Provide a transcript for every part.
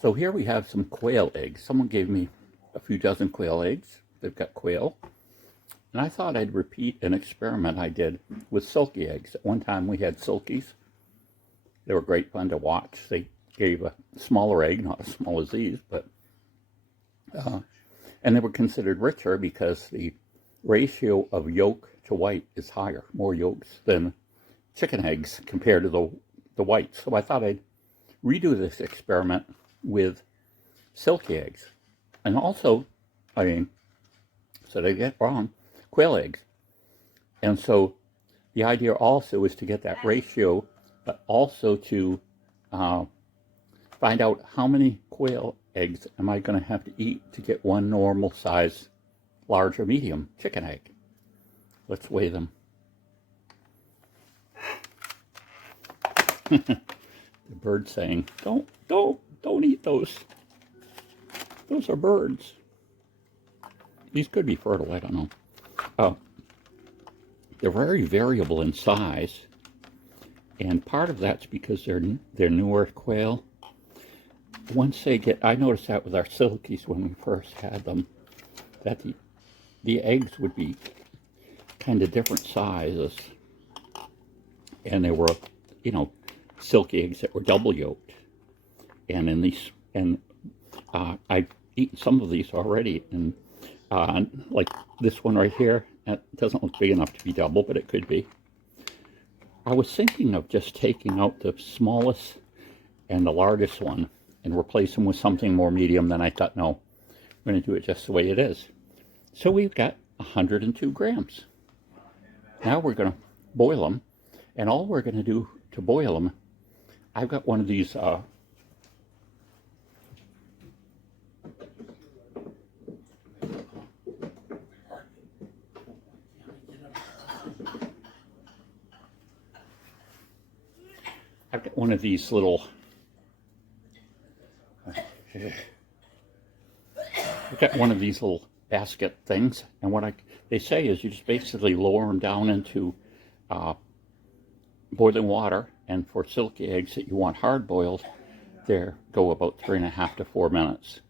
So here we have some quail eggs. Someone gave me a few dozen quail eggs. They've got quail. And I thought I'd repeat an experiment I did with silky eggs. At one time we had silkies. They were great fun to watch. They gave a smaller egg, not as small as these, but and they were considered richer because the ratio of yolk to white is higher, more yolks than chicken eggs compared to the whites. So I thought I'd redo this experiment with silky eggs. And also, so they get wrong, quail eggs. And so the idea also is to get that ratio, but also to find out how many quail eggs am I going to have to eat to get one normal size, large or medium chicken egg. Let's weigh them. The bird's saying, don't eat those. Those are birds. These could be fertile, I don't know. They're very variable in size, and part of that's because they're newer quail. Once they get, I noticed that with our silkies when we first had them, that the eggs would be kind of different sizes, and they were, silky eggs that were double yolked. And in these, I've eaten some of these already, and like this one right here, it doesn't look big enough to be double, but it could be. I was thinking of just taking out the smallest and the largest one and replace them with something more medium. Then I thought, no, I'm going to do it just the way it is. So we've got 102 grams. Now we're going to boil them, and all we're going to do to boil them, I've got one of these little basket things, and what they say is you just basically lower them down into boiling water, and for silky eggs that you want hard boiled, they go about 3.5 to 4 minutes.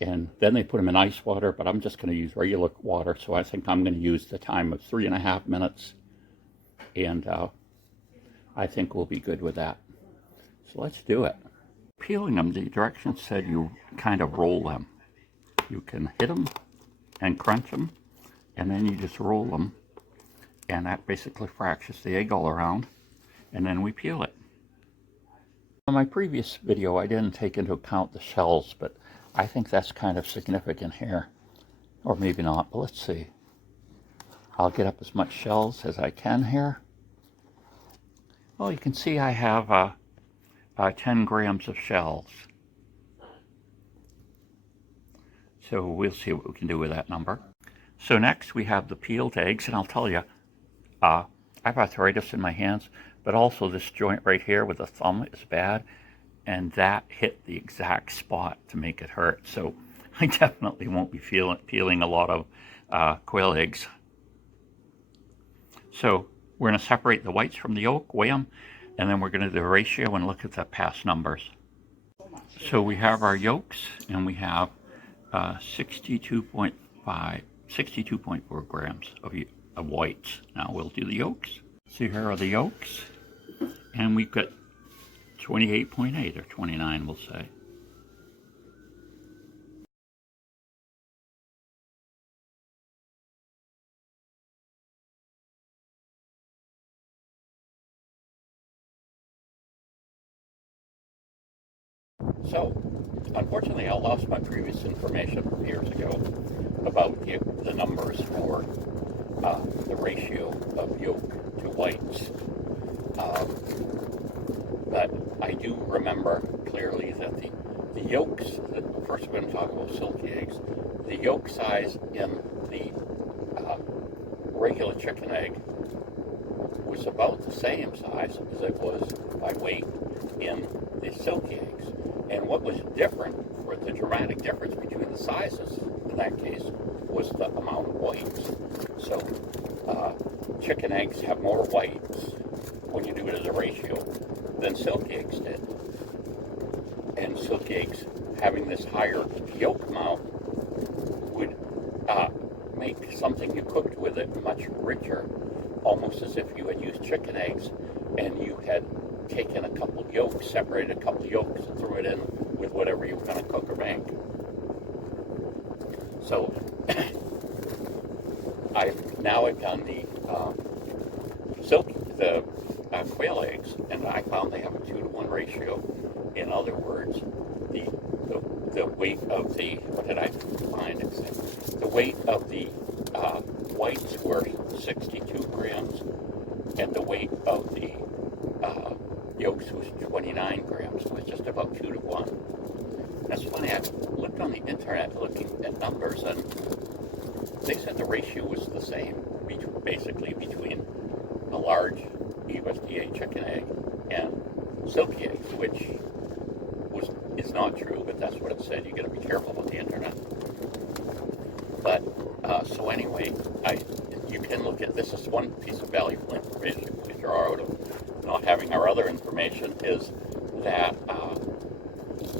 And then they put them in ice water, but I'm just going to use regular water, so I think I'm going to use the time of 3.5 minutes, and I think we'll be good with that. So let's do it. Peeling them, the directions said you kind of roll them. You can hit them and crunch them, and then you just roll them, and that basically fractures the egg all around, and then we peel it. In my previous video, I didn't take into account the shells, but I think that's kind of significant here. Or maybe not, but let's see. I'll get up as much shells as I can here. Well, you can see I have 10 grams of shells. So we'll see what we can do with that number. So next we have the peeled eggs, and I'll tell you, I have arthritis in my hands, but also this joint right here with the thumb is bad, and that hit the exact spot to make it hurt. So I definitely won't be peeling a lot of quail eggs. So we're going to separate the whites from the yolk, weigh them, and then we're going to do the ratio and look at the past numbers. So we have our yolks, and we have 62.4 grams of whites. Now we'll do the yolks. So here are the yolks, and we've got 28.8 or 29, we'll say. So, unfortunately, I lost my previous information from years ago about the numbers for the ratio of yolk to whites. But I do remember clearly that the yolks, first we're going to talk about silky eggs, the yolk size in the regular chicken egg was about the same size as it was by weight in the silky eggs. And what was different, or the dramatic difference between the sizes in that case, was the amount of whites. So chicken eggs have more whites when you do it as a ratio than silky eggs did. And silky eggs having this higher yolk amount would make something you cooked with it much richer, almost as if you had used chicken eggs and you had taken a couple of yolks, separated a couple of yolks, and threw it in with whatever you were going to cook or make. So I've done the quail eggs, and I found they have a 2-to-1 ratio. In other words, the weight of the, what did I find? The weight of the whites were 62 grams, and the weight of the yolks was 29 grams. So it's just about 2-to-1. That's funny. I looked on the internet looking at numbers, and they said the ratio was the same, basically between a large USDA chicken egg and silky eggs, which is not true, but that's what it said. You got to be careful with the internet. But so anyway, you can look at this. Is one piece of valuable information we draw out of not having our other information is that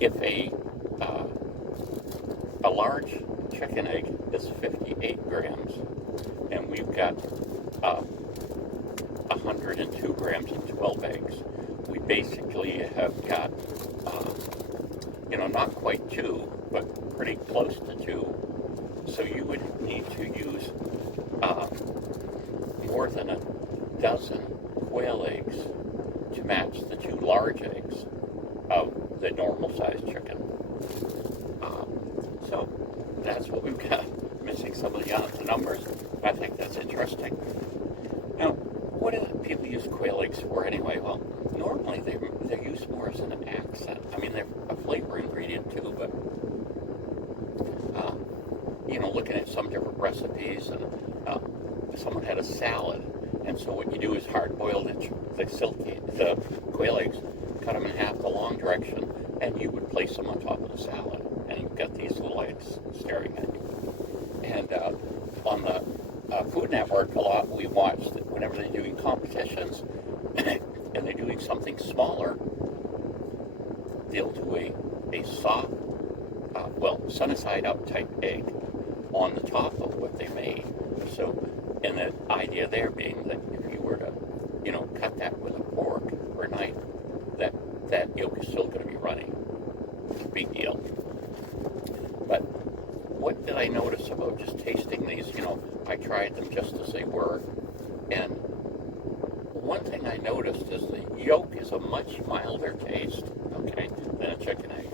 if a large chicken egg is 58 grams, and we've got 102 grams in 12 eggs, we basically have got, not quite 2, but pretty close to 2. So you would need to use more than a dozen quail eggs to match the 2 large eggs of the normal sized chicken. So that's what we've got, missing some of the numbers. I think that's interesting. Now, what do people use quail eggs for anyway? Well, normally they're used more as an accent. I mean, they're a flavor ingredient too, but looking at some different recipes, and someone had a salad, and so what you do is hard-boil the quail eggs, cut them in half the long direction, and you would place them on top of the salad, and you've got these little eggs staring at you. And on the Food Network, a lot we watch that whenever they're doing competitions and they're doing something smaller, they'll do a soft, sunny side up type egg on the top of what they made. So, and the idea there being that if you were to, cut that with a fork or knife, that yolk is still going to be runny. It's a big deal. But what did I notice about just tasting these? I tried them just as they were, and one thing I noticed is the yolk is a much milder taste, okay, than a chicken egg.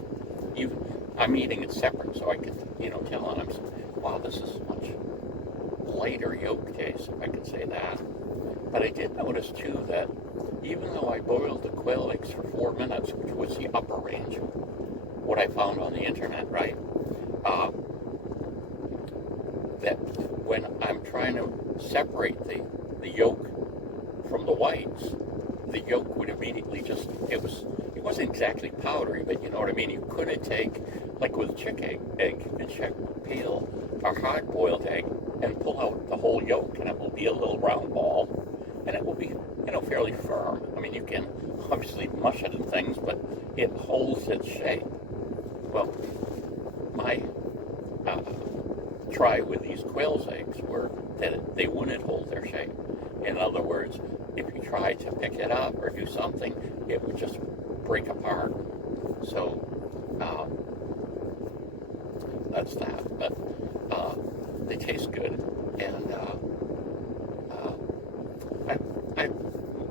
I'm eating it separate, so I can, tell, and I'm saying, wow, this is much lighter yolk taste, if I could say that. But I did notice, too, that even though I boiled the quail eggs for 4 minutes, which was the upper range of what I found on the internet, right, that when I'm trying to separate the yolk from the whites, the yolk would immediately it wasn't exactly powdery, but you know what I mean? You couldn't take, like with a chicken egg, you can peel a hard-boiled egg and pull out the whole yolk, and it will be a little round ball, and it will be, fairly firm. I mean, you can obviously mush it and things, but it holds its shape. Well, my try with these quail's eggs were that they wouldn't hold their shape. In other words, if you tried to pick it up or do something, it would just break apart. So that's that. But they taste good, and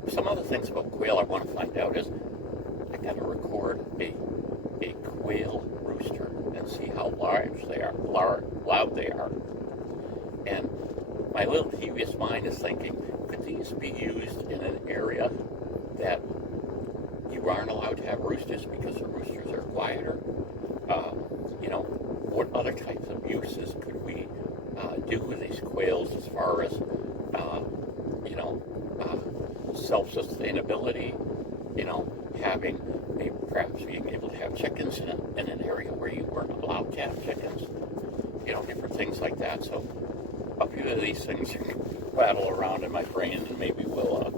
some other things about quail I want to find out is I got to record a quail rooster and see how loud they are. And my little devious mind is thinking, could these be used in an area that you aren't allowed to have roosters because the roosters are quieter? What other types of uses could we do with these quails as far as, self-sustainability, having, maybe perhaps being able to have chickens in an area where you weren't allowed to have chickens, different things like that. So a few of these things rattle around in my brain, and maybe we'll